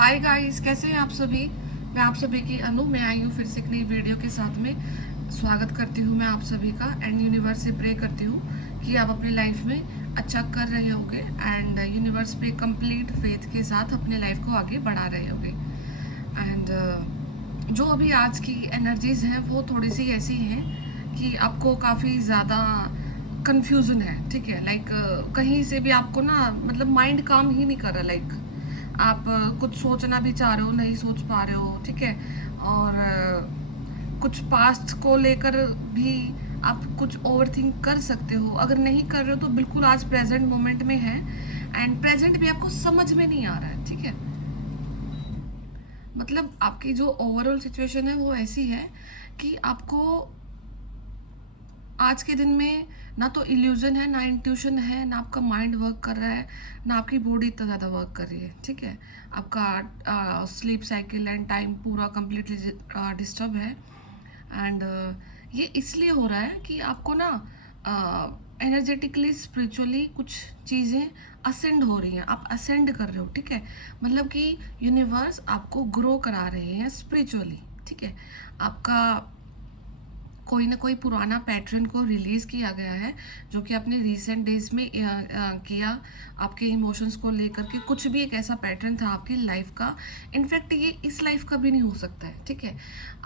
Hi guys, कैसे हैं आप सभी। मैं आप सभी की अनु, मैं आई हूँ फिर से एक नई वीडियो के साथ में। स्वागत करती हूँ मैं आप सभी का एंड यूनिवर्स से प्रे करती हूँ कि आप अपनी लाइफ में अच्छा कर रहे होगे एंड यूनिवर्स पे कंप्लीट फेथ के साथ अपने लाइफ को आगे बढ़ा रहे होगे। एंड जो अभी आज की एनर्जीज हैं वो थोड़ी सी ऐसी हैं कि आपको काफ़ी ज़्यादा कंफ्यूजन है, ठीक है। कहीं से भी आपको ना मतलब माइंड काम ही नहीं कर रहा। आप कुछ सोचना भी चाह रहे हो, नहीं सोच पा रहे हो, ठीक है। और कुछ पास्ट को लेकर भी आप कुछ ओवर थिंक कर सकते हो। अगर नहीं कर रहे हो तो बिल्कुल आज प्रेजेंट मोमेंट में है एंड प्रेजेंट भी आपको समझ में नहीं आ रहा है, ठीक है। मतलब आपकी जो ओवरऑल सिचुएशन है वो ऐसी है कि आपको आज के दिन में ना तो इल्यूजन है, ना इंट्यूशन है, ना आपका माइंड वर्क कर रहा है, ना आपकी बॉडी इतना ज़्यादा वर्क कर रही है, ठीक है। आपका स्लीप साइकिल एंड टाइम पूरा कम्प्लीटली डिस्टर्ब है। एंड ये इसलिए हो रहा है कि आपको ना एनर्जेटिकली स्पिरिचुअली कुछ चीज़ें असेंड हो रही हैं, आप असेंड कर रहे हो, ठीक है। मतलब कि यूनिवर्स आपको ग्रो करा रहे हैं स्पिरिचुअली, ठीक है। आपका कोई ना कोई पुराना पैटर्न को रिलीज किया गया है जो कि आपने रिसेंट डेज में किया। आपके इमोशंस को लेकर के कुछ भी एक ऐसा पैटर्न था आपकी लाइफ का। इनफैक्ट ये इस लाइफ का भी नहीं हो सकता है, ठीक है।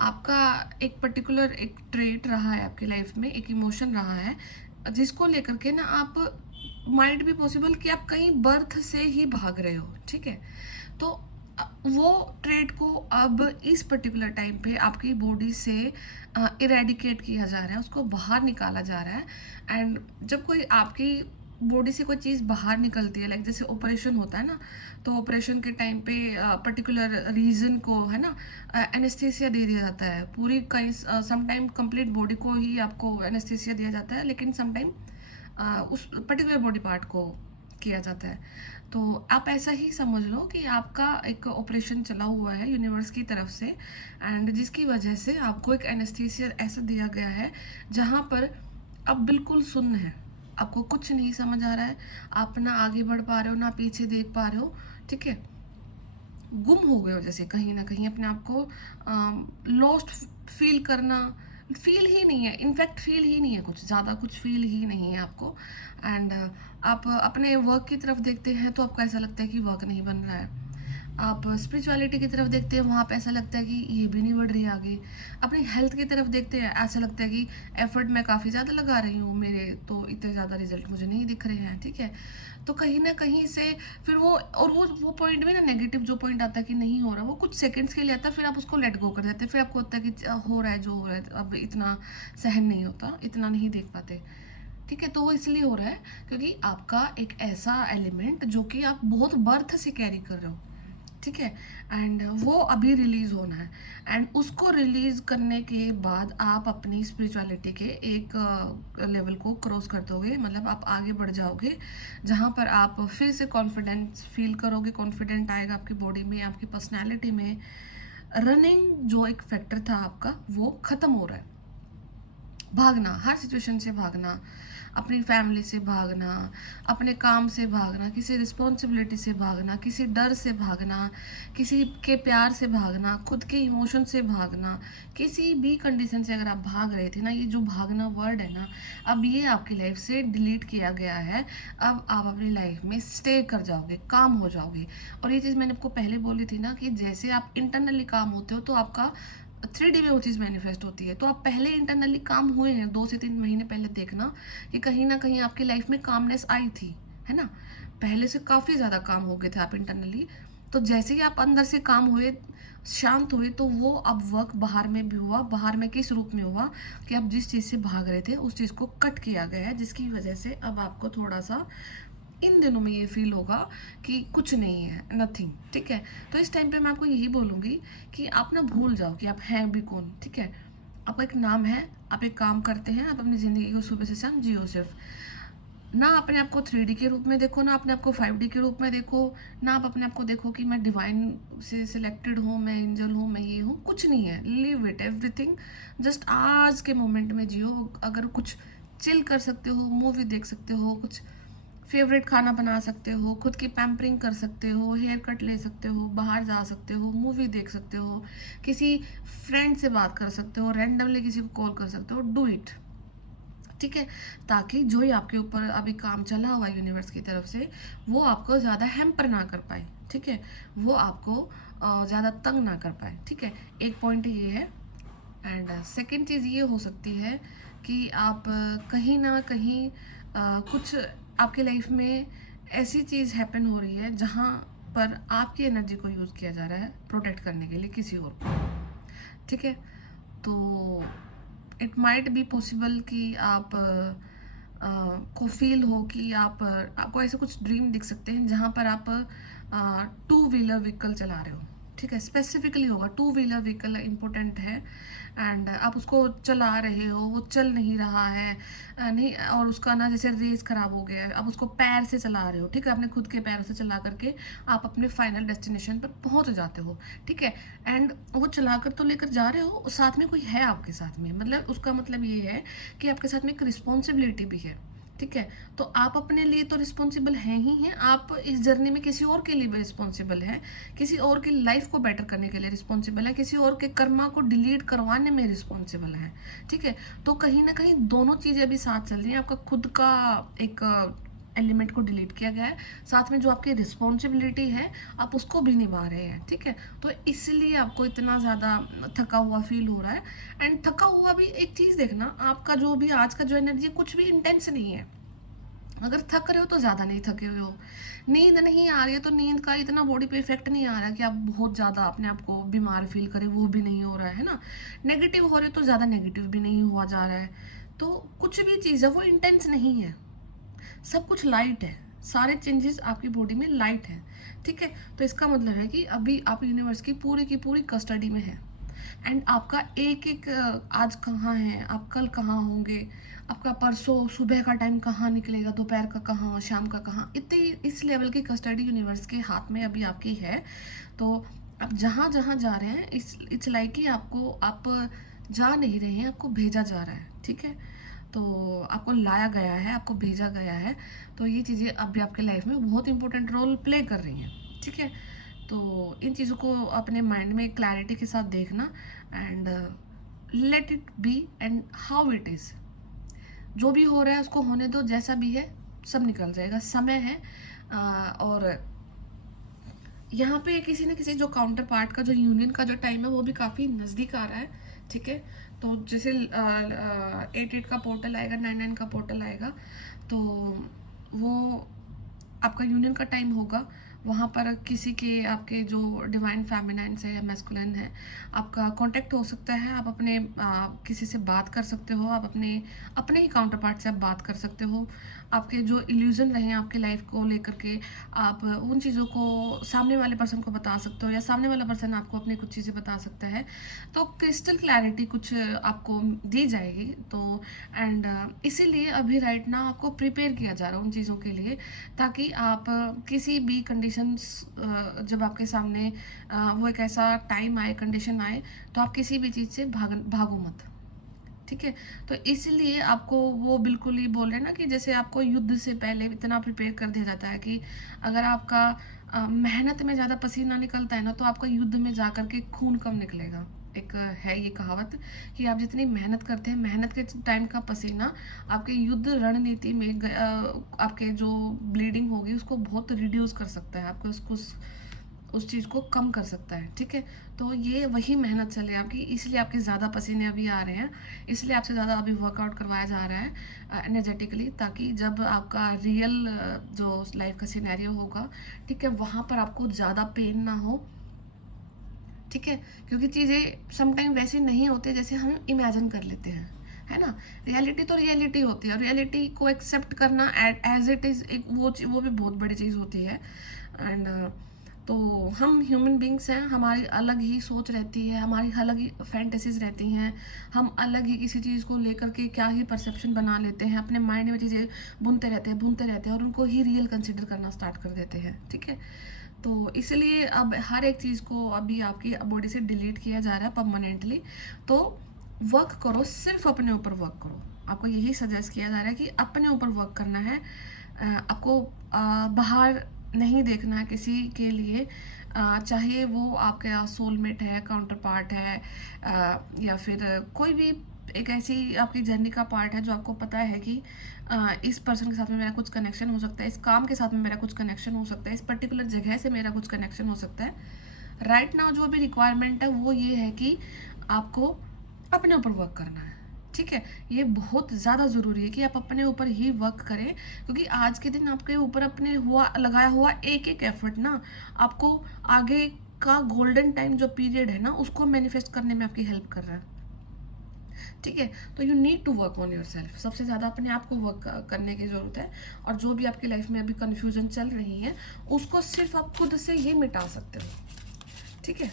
आपका एक पर्टिकुलर एक ट्रेट रहा है आपकी लाइफ में, एक इमोशन रहा है जिसको लेकर के ना आप माइंड भी पॉसिबल कि आप कहीं बर्थ से ही भाग रहे हो, ठीक है। तो वो ट्रेड को अब इस पर्टिकुलर टाइम पे आपकी बॉडी से इरेडिकेट किया जा रहा है, उसको बाहर निकाला जा रहा है। एंड जब कोई आपकी बॉडी से कोई चीज़ बाहर निकलती है, लाइक जैसे ऑपरेशन होता है ना, तो ऑपरेशन के टाइम पे पर्टिकुलर रीजन को है ना एनेस्थीसिया दे दिया जाता है पूरी, कहीं समटाइम कंप्लीट बॉडी को ही आपको एनेस्थीसिया दिया जाता है, लेकिन समटाइम उस पर्टिकुलर बॉडी पार्ट को किया जाता है। तो आप ऐसा ही समझ लो कि आपका एक ऑपरेशन चला हुआ है यूनिवर्स की तरफ से एंड जिसकी वजह से आपको एक एनेस्थीसिया ऐसा दिया गया है जहाँ पर आप बिल्कुल सुन्न है, आपको कुछ नहीं समझ आ रहा है, आप ना आगे बढ़ पा रहे हो ना पीछे देख पा रहे हो, ठीक है। गुम हो गए हो जैसे कहीं ना कहीं अपने आप को लॉस्ट फील करना। फील ही नहीं है, इनफैक्ट फील ही नहीं है, कुछ ज़्यादा कुछ फील ही नहीं है आपको। एंड आप अपने वर्क की तरफ देखते हैं तो आपको ऐसा लगता है कि वर्क नहीं बन रहा है। आप स्पिरिचुअलिटी की तरफ देखते हैं, वहाँ पे ऐसा लगता है कि ये भी नहीं बढ़ रही आगे। अपनी हेल्थ की तरफ देखते हैं, ऐसा लगता है कि एफर्ट मैं काफ़ी ज़्यादा लगा रही हूँ, मेरे तो इतने ज़्यादा रिजल्ट मुझे नहीं दिख रहे हैं, ठीक है। तो कहीं ना कहीं से फिर वो पॉइंट में ना नेगेटिव जो पॉइंट आता है कि नहीं हो रहा, वो कुछ सेकंड्स के लिए आता है, फिर आप उसको लेट गो कर देते हैं। फिर आपको होता है कि हो रहा है जो हो रहा है, अब इतना सहन नहीं होता, इतना नहीं देख पाते, ठीक है। तो वो इसलिए हो रहा है क्योंकि आपका एक ऐसा एलिमेंट जो कि आप बहुत बर्थ से कैरी कर रहे हो, ठीक है। एंड वो अभी रिलीज होना है एंड उसको रिलीज करने के बाद आप अपनी स्पिरिचुअलिटी के एक लेवल को क्रॉस कर दोगे, मतलब आप आगे बढ़ जाओगे जहाँ पर आप फिर से कॉन्फिडेंस फील करोगे, कॉन्फिडेंट आएगा आपकी बॉडी में, आपकी पर्सनैलिटी में। रनिंग जो एक फैक्टर था आपका वो ख़त्म हो रहा है। भागना, हर सिचुएशन से भागना, अपनी फैमिली से भागना, अपने काम से भागना, किसी रिस्पॉन्सिबिलिटी से भागना, किसी डर से भागना, किसी के प्यार से भागना, खुद के इमोशन से भागना, किसी भी कंडीशन से अगर आप भाग रहे थे ना, ये जो भागना वर्ड है ना, अब ये आपकी लाइफ से डिलीट किया गया है। अब आप अपनी लाइफ में स्टे कर जाओगे, काम हो जाओगे। और ये चीज़ मैंने आपको पहले बोली थी ना कि जैसे आप इंटरनली काम होते हो तो आपका 3D में वो चीज़ मैनिफेस्ट होती है। तो आप पहले इंटरनली काम हुए हैं, 2 से 3 महीने पहले देखना कि कहीं ना कहीं आपकी लाइफ में कामनेस आई थी, है ना। पहले से काफ़ी ज़्यादा काम हो गए थे आप इंटरनली। तो जैसे ही आप अंदर से काम हुए, शांत हुए, तो वो अब वर्क बाहर में भी हुआ। बाहर में किस रूप में हुआ कि आप जिस चीज़ से भाग रहे थे उस चीज़ को कट किया गया है, जिसकी वजह से अब आपको थोड़ा सा इन दिनों में ये फील होगा कि कुछ नहीं है, नथिंग, ठीक है। तो इस टाइम पे मैं आपको यही बोलूँगी कि आप ना भूल जाओ कि आप हैं भी कौन, ठीक है। आपका एक नाम है, आप एक काम करते हैं, आप अपनी ज़िंदगी को सुबह से शाम जियो सिर्फ। ना अपने आप को 3D के रूप में देखो, ना अपने आप को 5D के रूप में देखो, ना आप अपने आप को देखो कि मैं डिवाइन से सिलेक्टेड हूँ, मैं एंजल हूँ, मैं ये हूँ, कुछ नहीं है। लिव इट एवरीथिंग, जस्ट आज के मोमेंट में जियो। अगर कुछ चिल कर सकते हो, मूवी देख सकते हो, कुछ फेवरेट खाना बना सकते हो, खुद की पैम्परिंग कर सकते हो, हेयर कट ले सकते हो, बाहर जा सकते हो, मूवी देख सकते हो, किसी फ्रेंड से बात कर सकते हो, रैंडमली किसी को कॉल कर सकते हो, डू इट। ठीक है, ताकि जो ही आपके ऊपर अभी काम चला हुआ है यूनिवर्स की तरफ से, वो आपको ज़्यादा हैम्पर ना कर पाए। ठीक है, वो आपको ज़्यादा तंग ना कर पाए। ठीक है, एक पॉइंट ये है। एंड सेकंड चीज़ ये हो सकती है कि आप कहीं ना कहीं कुछ आपके लाइफ में ऐसी चीज़ हैपन हो रही है जहाँ पर आपकी एनर्जी को यूज़ किया जा रहा है प्रोटेक्ट करने के लिए किसी और को। ठीक है, तो इट माइट बी पॉसिबल कि आप को फील हो कि आपको ऐसे कुछ ड्रीम दिख सकते हैं जहाँ पर आप टू व्हीलर व्हीकल चला रहे हो। ठीक है, स्पेसिफिकली होगा, टू व्हीलर व्हीकल इम्पोर्टेंट है। एंड आप उसको चला रहे हो, वो चल नहीं रहा है, नहीं, और उसका ना जैसे रेस खराब हो गया है, आप उसको पैर से चला रहे हो। ठीक है, अपने खुद के पैरों से चला करके आप अपने फाइनल डेस्टिनेशन पर पहुंच जाते हो। ठीक है, एंड वो चला कर तो लेकर जा रहे हो, साथ में कोई है आपके साथ में, मतलब उसका मतलब ये है कि आपके साथ में एक रिस्पॉन्सिबिलिटी भी है। ठीक है, तो आप अपने लिए तो रिस्पॉन्सिबल हैं ही हैं, आप इस जर्नी में किसी और के लिए भी रिस्पॉन्सिबल हैं, किसी और की लाइफ को बेटर करने के लिए रिस्पॉन्सिबल है, किसी और के कर्मा को डिलीट करवाने में रिस्पॉन्सिबल हैं। ठीक है, तो कहीं ना कहीं दोनों चीज़ें अभी साथ चल रही हैं। आपका खुद का एक एलिमेंट को डिलीट किया गया है, साथ में जो आपकी रिस्पॉन्सिबिलिटी है आप उसको भी निभा रहे हैं। ठीक है, तो इसलिए आपको इतना ज़्यादा थका हुआ फील हो रहा है। एंड थका हुआ भी एक चीज़ देखना, आपका जो भी आज का जो एनर्जी कुछ भी इंटेंस नहीं है। अगर थक रहे हो तो ज़्यादा नहीं थके हुए हो, नींद नहीं आ रही है तो नींद का इतना बॉडी पे इफेक्ट नहीं आ रहा कि आप बहुत ज़्यादा अपने आप को बीमार फील करें, वो भी नहीं हो रहा है ना। नेगेटिव हो रहे तो ज़्यादा नेगेटिव भी नहीं हुआ जा रहा है। तो कुछ भी चीज़ है वो इंटेंस नहीं है, सब कुछ लाइट है, सारे चेंजेस आपकी बॉडी में लाइट है। ठीक है, तो इसका मतलब है कि अभी आप यूनिवर्स की पूरी कस्टडी में है। एंड आपका एक एक आज कहाँ है, आप कल कहाँ होंगे, आपका परसों सुबह का टाइम कहाँ निकलेगा, दोपहर का कहाँ, शाम का कहाँ, इतनी इस लेवल की कस्टडी यूनिवर्स के हाथ में अभी आपकी है। तो आप जहाँ जहाँ जा रहे हैं, इट्स लाइक कि आपको, आप जा नहीं रहे हैं, आपको भेजा जा रहा है। ठीक है, तो आपको लाया गया है, आपको भेजा गया है। तो ये चीज़ें अभी आपके लाइफ में बहुत इंपॉर्टेंट रोल प्ले कर रही हैं। ठीक है, तो इन चीज़ों को अपने माइंड में क्लैरिटी के साथ देखना। And let it be and how it is, जो भी हो रहा है उसको होने दो, जैसा भी है सब निकल जाएगा, समय है। और यहाँ पे किसी न किसी जो काउंटर पार्ट का जो यूनियन का जो टाइम है वो भी काफ़ी नज़दीक आ रहा है। ठीक है, तो जैसे 8-8 का पोर्टल आएगा, 9-9 का पोर्टल आएगा, तो वो आपका यूनियन का टाइम होगा। वहाँ पर किसी के, आपके जो डिवाइन फेमिनाइन्स है या मैस्कुलिन है, आपका कांटेक्ट हो सकता है। आप अपने किसी से बात कर सकते हो, आप अपने अपने ही काउंटर पार्ट से आप बात कर सकते हो। आपके जो इल्यूजन रहे हैं आपके लाइफ को लेकर के, आप उन चीज़ों को सामने वाले पर्सन को बता सकते हो, या सामने वाला पर्सन आपको अपनी कुछ चीज़ें बता सकता है। तो क्रिस्टल क्लैरिटी कुछ आपको दी जाएगी। तो एंड इसीलिए अभी राइट ना आपको प्रिपेयर किया जा रहा है उन चीज़ों के लिए, ताकि आप किसी भी कंडीशंस, जब आपके सामने वो एक ऐसा टाइम आए, कंडीशन आए, तो आप किसी भी चीज़ से भागो मत। ठीक है, तो इसलिए आपको वो बिल्कुल ही बोल रहे हैं ना कि जैसे आपको युद्ध से पहले इतना प्रिपेयर कर दिया जाता है कि अगर आपका मेहनत में ज़्यादा पसीना निकलता है ना, तो आपका युद्ध में जा कर के खून कम निकलेगा। एक है ये कहावत कि आप जितनी मेहनत करते हैं, मेहनत के टाइम का पसीना आपके युद्ध रणनीति में आपके जो ब्लीडिंग होगी उसको बहुत रिड्यूस कर सकता है, आपको उसको उस चीज़ को कम कर सकता है। ठीक है, तो ये वही मेहनत चले आपकी, इसलिए आपके ज़्यादा पसीने अभी आ रहे हैं, इसलिए आपसे ज़्यादा अभी वर्कआउट करवाया जा रहा है एनर्जेटिकली, ताकि जब आपका रियल जो लाइफ का सिनेरियो होगा, ठीक है, वहाँ पर आपको ज़्यादा पेन ना हो। ठीक है, क्योंकि चीज़ें समटाइम वैसे नहीं होती जैसे हम इमेजिन कर लेते हैं, है ना। रियलिटी तो रियलिटी होती है, रियलिटी को एक्सेप्ट करना एज इट इज़ एक वो भी बहुत बड़ी चीज़ होती है। एंड तो हम ह्यूमन बींग्स हैं, हमारी अलग ही सोच रहती है, हमारी अलग ही फैंटेसीज रहती हैं, हम अलग ही किसी चीज़ को लेकर के क्या ही परसेप्शन बना लेते हैं, अपने माइंड में चीज़ें बुनते रहते हैं और उनको ही रियल कंसिडर करना स्टार्ट कर देते हैं। ठीक है, तो इसलिए अब हर एक चीज़ को अभी आपकी बॉडी से डिलीट किया जा रहा है परमानेंटली। तो वर्क करो, सिर्फ अपने ऊपर वर्क करो, आपको यही सजेस्ट किया जा रहा है कि अपने ऊपर वर्क करना है। आपको बाहर नहीं देखना है किसी के लिए, चाहे वो आपका सोलमेट है, काउंटर पार्ट है, या फिर कोई भी एक ऐसी आपकी जर्नी का पार्ट है जो आपको पता है कि इस पर्सन के साथ में मेरा कुछ कनेक्शन हो सकता है, इस काम के साथ में मेरा कुछ कनेक्शन हो सकता है, इस पर्टिकुलर जगह से मेरा कुछ कनेक्शन हो सकता है। राइट नाउ जो भी रिक्वायरमेंट है वो ये है कि आपको अपने ऊपर वर्क करना है। ठीक है, ये बहुत ज़्यादा ज़रूरी है कि आप अपने ऊपर ही वर्क करें, क्योंकि आज के दिन आपके ऊपर अपने हुआ लगाया हुआ एक एक एफर्ट ना आपको आगे का गोल्डन टाइम जो पीरियड है ना उसको मैनिफेस्ट करने में आपकी हेल्प कर रहा है। ठीक है, तो you need to work on yourself. सबसे ज़्यादा अपने आप को वर्क करने की ज़रूरत है। और जो भी आपकी लाइफ में अभी कन्फ्यूजन चल रही है उसको सिर्फ आप खुद से ये मिटा सकते हो। ठीक है,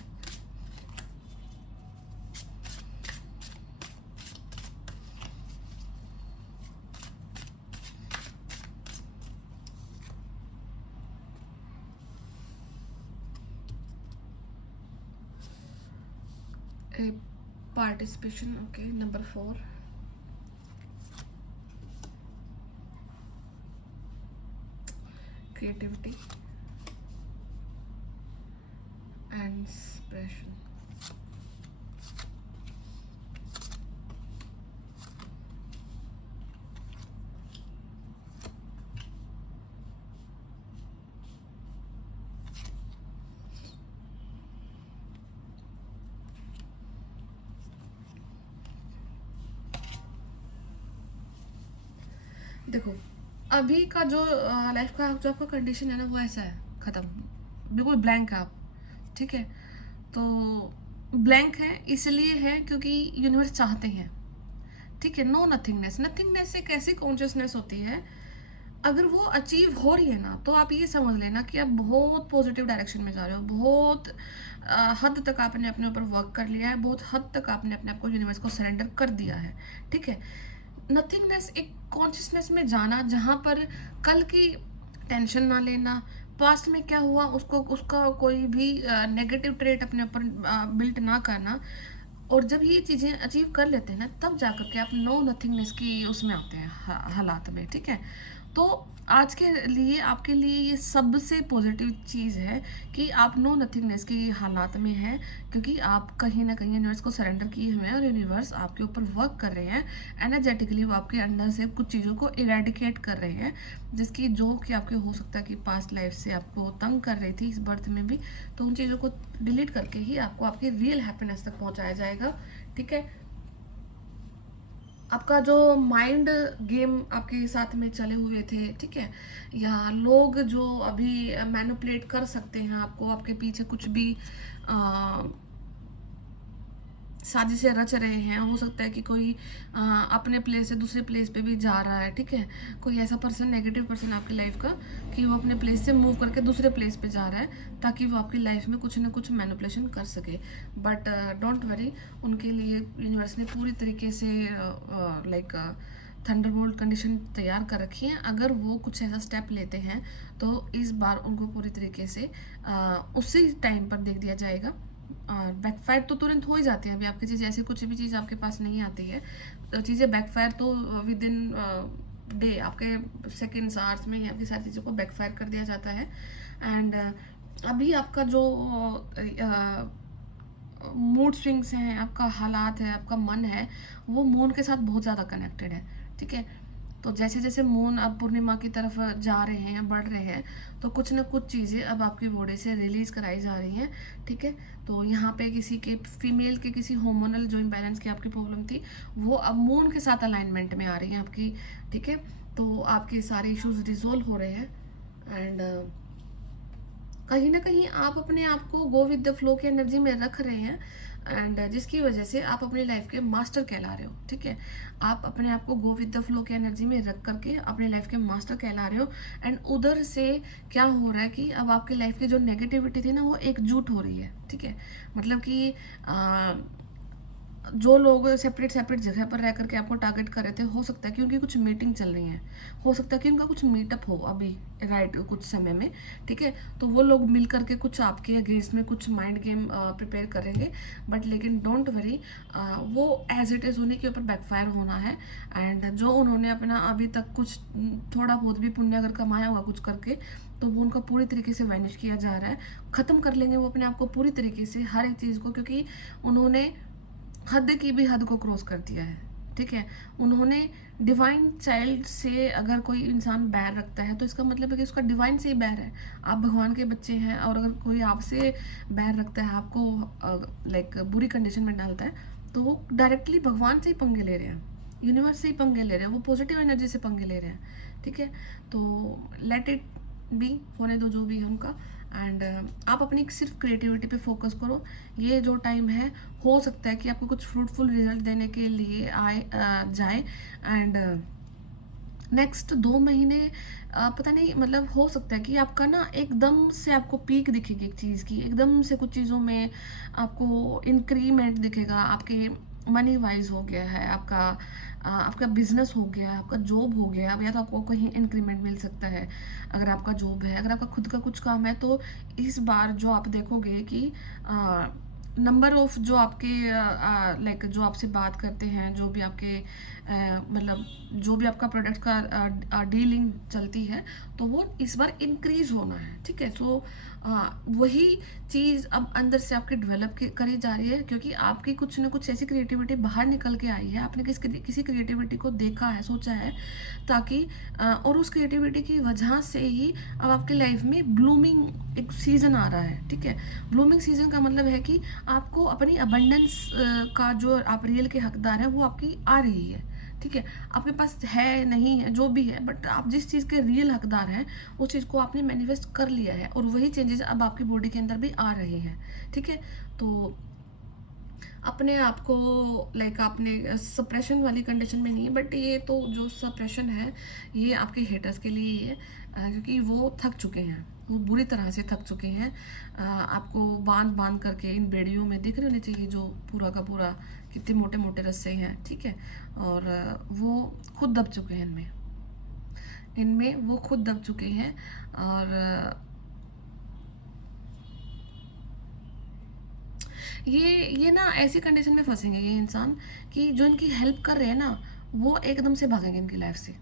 participation, okay, number 4, creativity and expression. देखो, अभी का जो लाइफ का जो आपका कंडीशन है ना वो ऐसा है, ख़त्म, बिल्कुल ब्लैंक है आप। ठीक है, तो ब्लैंक है इसलिए है क्योंकि यूनिवर्स चाहते हैं। ठीक है, नो नथिंगनेस। नथिंगनेस एक ऐसी कॉन्शियसनेस होती है, अगर वो अचीव हो रही है ना तो आप ये समझ लेना कि आप बहुत पॉजिटिव डायरेक्शन में जा रहे हो, बहुत हद तक आपने अपने ऊपर वर्क कर लिया है, बहुत हद तक आपने अपने आप को यूनिवर्स को सरेंडर कर दिया है। ठीक है, नथिंगनेस एक कॉन्शियसनेस में जाना जहाँ पर कल की टेंशन ना लेना, पास्ट में क्या हुआ उसको उसका कोई भी नेगेटिव ट्रेट अपने ऊपर बिल्ट ना करना। और जब ये चीज़ें अचीव कर लेते हैं ना तब जाकर के आप नो नथिंगनेस की उसमें आते हैं, हालात में। ठीक है, तो आज के लिए आपके लिए ये सबसे पॉजिटिव चीज़ है कि आप नो नथिंगनेस की हालात में हैं, क्योंकि आप कहीं ना कहीं यूनिवर्स को सरेंडर किए हुए हैं और यूनिवर्स आपके ऊपर वर्क कर रहे हैं एनर्जेटिकली। वो आपके अंदर से कुछ चीज़ों को इरेडिकेट कर रहे हैं, जिसकी जो कि आपके हो सकता है कि पास्ट लाइफ से आपको तंग कर रही थी इस बर्थ में भी, तो उन चीज़ों को डिलीट करके ही आपको आपकी रियल हैप्पीनेस तक पहुंचाया जाएगा। ठीक है, आपका जो माइंड गेम आपके साथ में चले हुए थे, ठीक है, या लोग जो अभी मैनिपुलेट कर सकते हैं आपको, आपके पीछे कुछ भी साजिशें रच रहे हैं, हो सकता है कि कोई अपने प्लेस से दूसरे प्लेस पे भी जा रहा है। ठीक है, कोई ऐसा पर्सन, नेगेटिव पर्सन आपकी लाइफ का, कि वो अपने प्लेस से मूव करके दूसरे प्लेस पे जा रहा है ताकि वो आपकी लाइफ में कुछ ना कुछ मैनिपुलेशन कर सके। बट डोंट वरी, उनके लिए यूनिवर्स ने पूरी तरीके से लाइक थंडरबोल्ट कंडीशन तैयार कर रखी है। अगर वो कुछ ऐसा स्टेप लेते हैं तो इस बार उनको पूरी तरीके से उसी टाइम पर देख दिया जाएगा। बैकफायर तो तुरंत हो ही जाते हैं। अभी आपकी चीज़ ऐसी कुछ भी चीज़ आपके पास नहीं आती है तो चीज़ें बैकफायर तो विद इन डे, आपके सेकेंड्स, आवर्स में ही आपकी सारी चीज़ों को बैकफायर कर दिया जाता है। एंड अभी आपका जो मूड स्विंग्स हैं, आपका हालात है, आपका मन है, वो मून के साथ बहुत ज़्यादा कनेक्टेड है। ठीक है, तो जैसे जैसे मून अब पूर्णिमा की तरफ जा रहे हैं, बढ़ रहे हैं, तो कुछ न कुछ चीज़ें अब आपकी बॉडी से रिलीज़ कराई जा रही हैं। ठीक है, तो यहाँ पे किसी के फीमेल के किसी हार्मोनल जो इम्बैलेंस की आपकी प्रॉब्लम थी वो अब मून के साथ अलाइनमेंट में आ रही हैं आपकी। ठीक है, तो आपके सारे इश्यूज रिजोल्व हो रहे हैं। एंड कहीं ना कहीं आप अपने आप को गो विद द फ्लो की एनर्जी में रख रहे हैं, एंड जिसकी वजह से आप अपनी लाइफ के मास्टर कहला रहे हो। ठीक है, आप अपने आप को गो विद द फ्लो की एनर्जी में रख करके अपनी लाइफ के मास्टर कहला रहे हो। एंड उधर से क्या हो रहा है कि अब आपकी लाइफ की जो नेगेटिविटी थी ना वो एकजुट हो रही है। ठीक है, मतलब कि जो लोग सेपरेट सेपरेट जगह पर रह करके आपको टारगेट कर रहे थे, हो सकता है कि उनकी कुछ मीटिंग चल रही है, हो सकता है कि उनका कुछ मीटअप हो अभी राइट कुछ समय में, ठीक है। तो वो लोग मिल करके कुछ आपके अगेंस्ट में कुछ माइंड गेम प्रिपेयर करेंगे, बट लेकिन डोंट वरी, वो एज इट इज़ उन्हीं के ऊपर बैकफायर होना है। एंड जो उन्होंने अपना अभी तक कुछ थोड़ा बहुत भी पुण्य अगर कमाया होगा कुछ करके, तो वो उनका पूरी तरीके से वैनिश किया जा रहा है। ख़त्म कर लेंगे वो अपने आप को पूरी तरीके से, हर एक चीज़ को, क्योंकि उन्होंने हद की भी हद को क्रॉस कर दिया है, ठीक है। उन्होंने डिवाइन चाइल्ड से अगर कोई इंसान बैर रखता है तो इसका मतलब है कि उसका डिवाइन से ही बैर है। आप भगवान के बच्चे हैं और अगर कोई आपसे बैर रखता है, आपको लाइक बुरी कंडीशन में डालता है, तो वो डायरेक्टली भगवान से ही पंगे ले रहे हैं, यूनिवर्स से ही पंगे ले रहे हैं, वो पॉजिटिव एनर्जी से पंगे ले रहे हैं, ठीक है। तो लेट इट बी, होने दो जो भी है उनका। एंड आप अपनी सिर्फ क्रिएटिविटी पे फोकस करो। ये जो टाइम है, हो सकता है कि आपको कुछ फ्रूटफुल रिजल्ट देने के लिए जाए। एंड नेक्स्ट 2 महीने पता नहीं, मतलब हो सकता है कि आपका ना एकदम से आपको पीक दिखेगी एक चीज़ की, एकदम से कुछ चीज़ों में आपको इंक्रीमेंट दिखेगा। आपके मनी वाइज हो गया है, आपका बिजनेस हो गया, आपका जॉब हो गया, या तो आपको कहीं इंक्रीमेंट मिल सकता है अगर आपका जॉब है। अगर आपका खुद का कुछ काम है तो इस बार जो आप देखोगे कि नंबर ऑफ जो आपके लाइक जो आपसे बात करते हैं, जो भी आपके मतलब जो भी आपका प्रोडक्ट का डीलिंग चलती है, तो वो इस बार इंक्रीज होना है, ठीक है। सो वही चीज़ अब अंदर से आपकी डेवलप करी जा रही है, क्योंकि आपकी कुछ ना कुछ ऐसी क्रिएटिविटी बाहर निकल के आई है। आपने किसी क्रिएटिविटी को देखा है, सोचा है, ताकि और उस क्रिएटिविटी की वजह से ही अब आपके लाइफ में ब्लूमिंग एक सीज़न आ रहा है, ठीक है। ब्लूमिंग सीज़न का मतलब है कि आपको अपनी अबंडेंस का जो आप रियल के हकदार है वो आपकी आ रही है, ठीक है। आपके पास है नहीं है जो भी है, बट आप जिस चीज़ के रियल हकदार हैं उस चीज़ को आपने मैनिफेस्ट कर लिया है, और वही चेंजेस अब आपकी बॉडी के अंदर भी आ रहे हैं, ठीक है। तो अपने आप को लाइक आपने सप्रेशन वाली कंडीशन में नहीं है, बट ये तो जो सप्रेशन है ये आपके हेटर्स के लिए ही है, क्योंकि वो थक चुके हैं, वो बुरी तरह से थक चुके हैं। आपको बांध बांध करके इन बेड़ियों में दिख रहे होने चाहिए जो पूरा का पूरा कितने मोटे मोटे रस्से हैं, ठीक है। और वो खुद दब चुके हैं इनमें, वो खुद दब चुके हैं। और ये ना ऐसी कंडीशन में फंसेंगे ये इंसान कि जो इनकी हेल्प कर रहे हैं ना, वो एकदम से भागेंगे इनकी लाइफ से।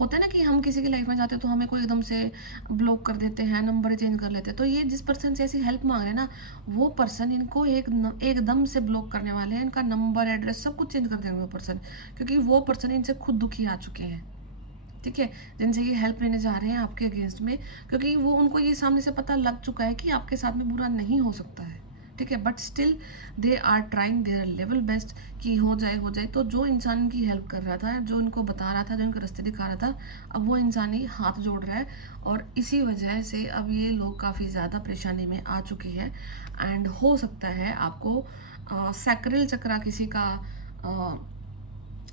होता है ना कि हम किसी की लाइफ में जाते हैं तो हमें कोई एकदम से ब्लॉक कर देते हैं, नंबर चेंज कर लेते हैं। तो ये जिस पर्सन से ऐसी हेल्प मांग रहे हैं ना, वो पर्सन इनको एकदम से ब्लॉक करने वाले हैं। इनका नंबर, एड्रेस सब कुछ चेंज कर देंगे वो पर्सन, क्योंकि वो पर्सन इनसे खुद दुखी आ चुके हैं, ठीक है, जिनसे ये हेल्प लेने जा रहे हैं आपके अगेंस्ट में। क्योंकि वो उनको ये सामने से पता लग चुका है कि आपके साथ में बुरा नहीं हो सकता है, ठीक है, but still they are trying their level best कि हो जाए। तो जो इंसान की हेल्प कर रहा था, जो इनको बता रहा था, जो इनको रास्ते दिखा रहा था, अब वो इंसान ही हाथ जोड़ रहा है। और इसी वजह से अब ये लोग काफ़ी ज़्यादा परेशानी में आ चुके हैं। एंड हो सकता है आपको सैक्रल चक्रा किसी का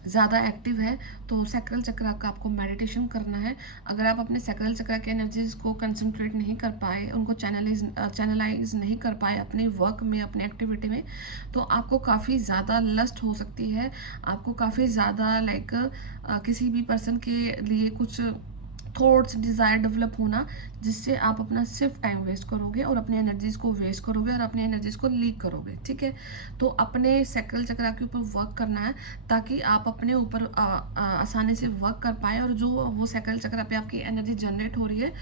ज़्यादा एक्टिव है, तो सैक्रल चक्र का आपको मेडिटेशन करना है। अगर आप अपने सैक्रल चक्र के एनर्जीज को कंसंट्रेट नहीं कर पाए, उनको चैनलाइज नहीं कर पाए अपने वर्क में, अपने एक्टिविटी में, तो आपको काफ़ी ज़्यादा लस्ट हो सकती है। आपको काफ़ी ज़्यादा लाइक किसी भी पर्सन के लिए कुछ थॉट्स, डिज़ायर डेवलप होना, जिससे आप अपना सिर्फ टाइम वेस्ट करोगे और अपनी एनर्जीज़ को वेस्ट करोगे और अपनी एनर्जीज़ को लीक करोगे, ठीक है। तो अपने सैक्रल चक्र के ऊपर वर्क करना है, ताकि आप अपने ऊपर आसानी से वर्क कर पाए। और जो वो सैक्रल चक्र पे आपकी एनर्जी जनरेट हो रही है,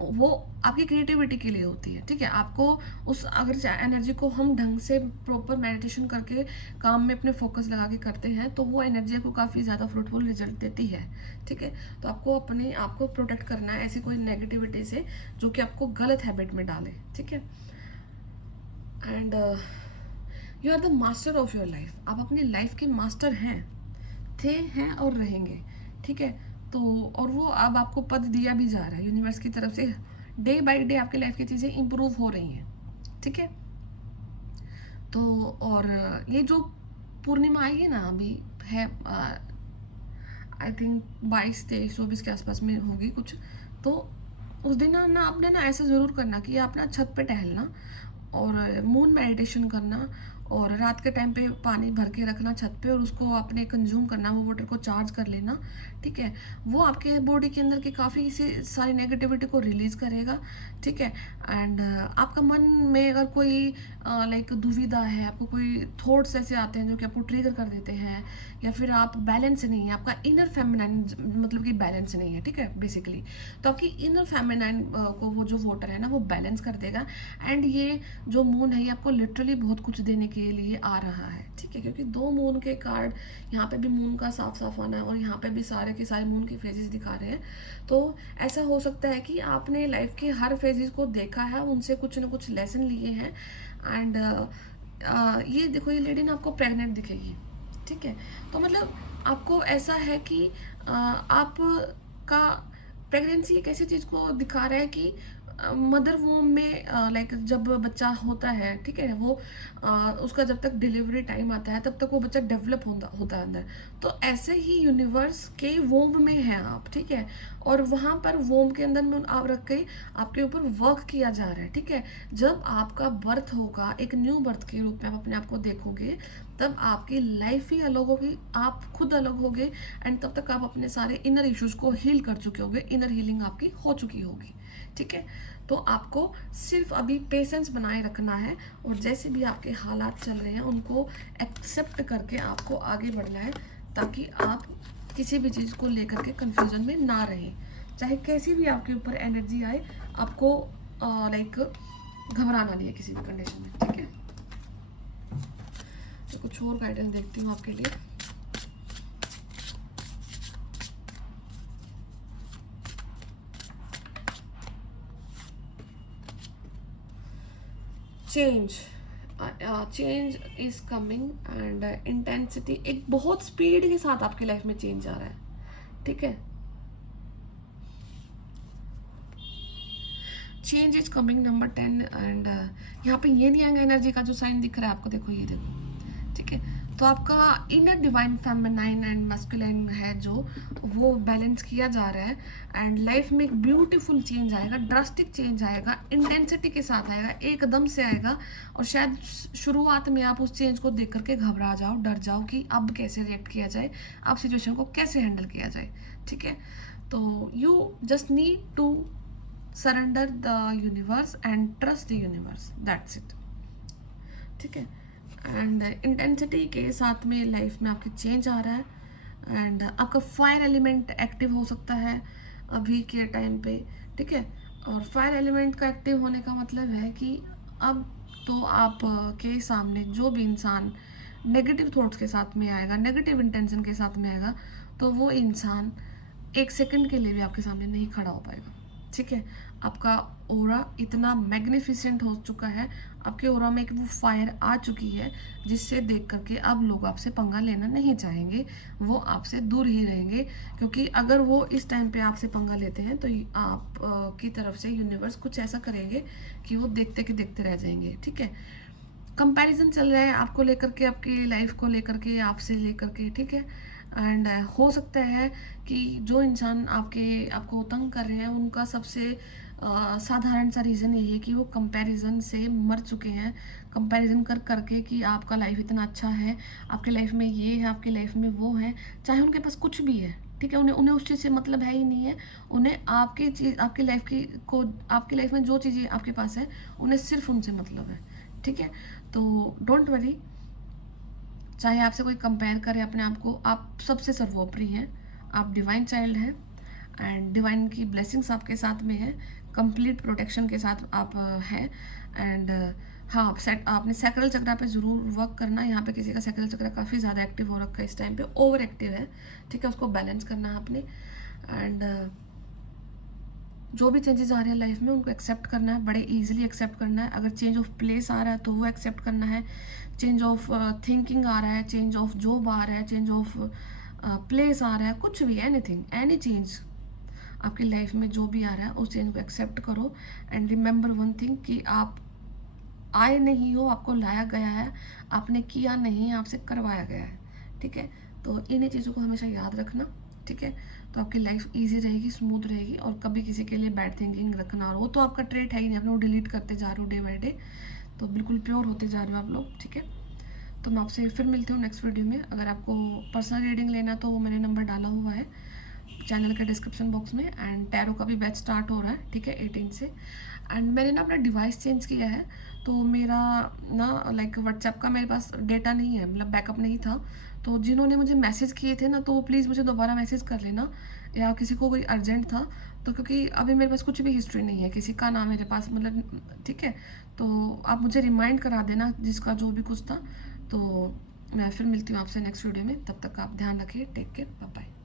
वो आपकी क्रिएटिविटी के लिए होती है, ठीक है। आपको उस अगर एनर्जी को हम ढंग से प्रॉपर मेडिटेशन करके काम में अपने फोकस लगा के करते हैं, तो वो एनर्जी को काफ़ी ज़्यादा फ्रूटफुल रिजल्ट देती है, ठीक है। तो आपको अपने आप को प्रोटेक्ट करना है ऐसी कोई नेगेटिविटी से जो कि आपको गलत हैबिट में डाले, ठीक है। And you are the master of your life. आप अपनी लाइफ के मास्टर हैं, थे, हैं और रहेंगे, ठीक है। तो और वो अब आपको पद दिया भी जा रहा है यूनिवर्स की तरफ से। डे बाय डे आपके लाइफ की चीज़ें इंप्रूव हो रही हैं, ठीक है। तो और ये जो पूर्णिमा आई है ना, अभी है आई थिंक 22, 23, 24 के आसपास में होगी कुछ। तो उस दिन ना आपने ना ऐसा ज़रूर करना कि आप ना छत पे टहलना और मून मेडिटेशन करना और रात के टाइम पे पानी भर के रखना छत पे और उसको आपने कंज्यूम करना, वो वाटर को चार्ज कर लेना, ठीक है। वो आपके बॉडी के अंदर की काफ़ी सी सारी नेगेटिविटी को रिलीज़ करेगा, ठीक है। एंड आपका मन में अगर कोई लाइक दुविधा है, आपको कोई थॉट्स ऐसे आते हैं जो कि आपको ट्रिगर कर देते हैं, या फिर आप बैलेंस नहीं है, आपका इनर फेमिनाइन मतलब कि बैलेंस नहीं है, ठीक है, बेसिकली। तो आपकी इनर फेमिनाइन को वो जो वाटर है ना वो बैलेंस कर देगा। एंड ये जो मून है ये आपको लिटरली बहुत कुछ देने के लिए आ रहा है, ठीक है, क्योंकि 2 मून के कार्ड, यहाँ पे भी मून का साफ साफ आना है और यहाँ पे भी सारे के सारे मून के फेजेस दिखा रहे हैं। तो ऐसा हो सकता है कि आपने लाइफ के हर फेजेस को देखा है, उनसे कुछ ना कुछ लेसन लिए हैं। एंड ये देखो, ये लेडी ना आपको प्रेग्नेंट दिखेगी, ठीक है। तो मतलब आपको ऐसा है कि आप का प्रेगनेंसी एक ऐसी चीज़ को दिखा रहा है कि मदर वोम में लाइक जब बच्चा होता है, ठीक है, वो उसका जब तक डिलीवरी टाइम आता है तब तक वो बच्चा डेवलप होता है अंदर। तो ऐसे ही यूनिवर्स के वोम में है आप, ठीक है, और वहाँ पर वोम के अंदर में आप रख के आपके ऊपर वर्क किया जा रहा है, ठीक है। जब आपका बर्थ होगा एक न्यू बर्थ के रूप में आप अपने आप को देखोगे, तब आपकी लाइफ ही अलग होगी, आप खुद अलग होगे। एंड तब तक आप अपने सारे इनर इश्यूज को हील कर चुके होगे, इनर हीलिंग आपकी हो चुकी होगी, ठीक है। तो आपको सिर्फ अभी पेशेंस बनाए रखना है और जैसे भी आपके हालात चल रहे हैं उनको एक्सेप्ट करके आपको आगे बढ़ना है, ताकि आप किसी भी चीज़ को लेकर के कंफ्यूजन में ना रहें। चाहे कैसी भी आपके ऊपर एनर्जी आए, आपको लाइक घबराना नहीं है किसी भी कंडीशन में, ठीक है। तो कुछ और गाइडेंस देखती हूँ आपके लिए। Change change is coming and intensity, एक बहुत स्पीड के साथ आपकी लाइफ में चेंज आ रहा है, ठीक है। Change is coming number 10। And यहाँ पे ये नहीं आएगा एनर्जी का जो साइन दिख रहा है आपको, देखो ये देखो, ठीक है। तो आपका inner divine feminine and masculine है जो वो बैलेंस किया जा रहा है। एंड लाइफ में एक ब्यूटीफुल चेंज आएगा, ड्रास्टिक चेंज आएगा, इंटेंसिटी के साथ आएगा, एकदम से आएगा। और शायद शुरुआत में आप उस चेंज को देख करके घबरा जाओ, डर जाओ कि अब कैसे रिएक्ट किया जाए, अब सिचुएशन को कैसे हैंडल किया जाए, ठीक है। तो you just need to surrender the universe and trust the universe, that's it, ठीक है। एंड इंटेंसिटी के साथ में लाइफ में आपके चेंज आ रहा है। एंड आपका फायर एलिमेंट एक्टिव हो सकता है अभी के टाइम पे, ठीक है। और फायर एलिमेंट का एक्टिव होने का मतलब है कि अब तो आप के सामने जो भी इंसान नेगेटिव थॉट्स के साथ में आएगा, नेगेटिव इंटेंशन के साथ में आएगा, तो वो इंसान एक सेकंड के लिए भी आपके सामने नहीं खड़ा हो पाएगा, ठीक है। आपका ओरा इतना मैग्निफिसेंट हो चुका है, आपके ओरा में एक वो फायर आ चुकी है जिससे देख करके अब लोग आपसे पंगा लेना नहीं चाहेंगे, वो आपसे दूर ही रहेंगे। क्योंकि अगर वो इस टाइम पे आपसे पंगा लेते हैं तो आप की तरफ से यूनिवर्स कुछ ऐसा करेंगे कि वो देखते के देखते रह जाएंगे, ठीक है। कंपैरिजन चल रहा है आपको लेकर के, आपकी लाइफ को लेकर के, आपसे लेकर के, ठीक है। एंड हो सकता है कि जो इंसान आपको तंग कर रहे हैं उनका सबसे साधारण सा रीज़न यही है कि वो कंपैरिजन से मर चुके हैं, कंपैरिजन कर करके कि आपका लाइफ इतना अच्छा है, आपके लाइफ में ये है, आपकी लाइफ में वो है, चाहे उनके पास कुछ भी है, ठीक है। उन्हें उस चीज़ से मतलब है ही नहीं है, उन्हें आपकी चीज़, आपकी लाइफ की को, आपकी लाइफ में जो चीज़ें आपके पास है उन्हें सिर्फ उनसे मतलब है, ठीक है। तो डोंट वरी, चाहे आपसे कोई कंपेयर करे अपने आप को, आप सबसे सर्वोपरि हैं, आप डिवाइन चाइल्ड हैं। एंड डिवाइन की ब्लेसिंग्स आपके साथ में है, कंप्लीट प्रोटेक्शन के साथ आप हैं। एंड हाँ, आपने सैक्रल चक्रा पे ज़रूर वर्क करना। यहाँ पे किसी का सैक्रल चक्रा काफ़ी ज़्यादा एक्टिव हो रखा है इस टाइम पे, ओवर एक्टिव है, ठीक है, उसको बैलेंस करना है आपने। एंड जो भी चेंजेस आ रहे हैं लाइफ में उनको एक्सेप्ट करना है, बड़े इजीली एक्सेप्ट करना है। अगर चेंज ऑफ प्लेस आ रहा है तो वो एक्सेप्ट करना है, चेंज ऑफ थिंकिंग आ रहा है, चेंज ऑफ जॉब आ रहा है, चेंज ऑफ प्लेस आ रहा है, कुछ भी, एनीथिंग, एनी चेंज आपकी लाइफ में जो भी आ रहा है उस चेंज को एक्सेप्ट करो। एंड रिमेंबर वन थिंग कि आप आए नहीं हो, आपको लाया गया है, आपने किया नहीं, आपसे करवाया गया है, ठीक है। तो इन्हीं चीज़ों को हमेशा याद रखना, ठीक है। तो आपकी लाइफ इजी रहेगी, स्मूथ रहेगी, और कभी किसी के लिए बैड थिंकिंग रखना, और वो तो आपका ट्रेट है ही नहीं, आप लोग डिलीट करते जा रहे हो डे बाई डे, तो बिल्कुल प्योर होते जा रहे हो आप लोग, ठीक है। तो मैं आपसे फिर मिलती हूँ नेक्स्ट वीडियो में। अगर आपको पर्सनल रीडिंग लेना तो मैंने नंबर डाला हुआ है चैनल के डिस्क्रिप्शन बॉक्स में। एंड टैरो का भी बैच स्टार्ट हो रहा है, ठीक है, 18 से। एंड मैंने ना अपना डिवाइस चेंज किया है, तो मेरा ना लाइक व्हाट्सएप का मेरे पास डेटा नहीं है, मतलब बैकअप नहीं था। तो जिन्होंने मुझे मैसेज किए थे ना, तो वो प्लीज़ मुझे दोबारा मैसेज कर लेना, या किसी को कोई अर्जेंट था तो, क्योंकि अभी मेरे पास कुछ भी हिस्ट्री नहीं है किसी का, ना मेरे पास, मतलब ठीक है। तो आप मुझे रिमाइंड करा देना जिसका जो भी कुछ था। तो मैं फिर मिलती हूँ आपसे नेक्स्ट वीडियो में, तब तक आप ध्यान रखिए, टेक केयर, बाय बाय।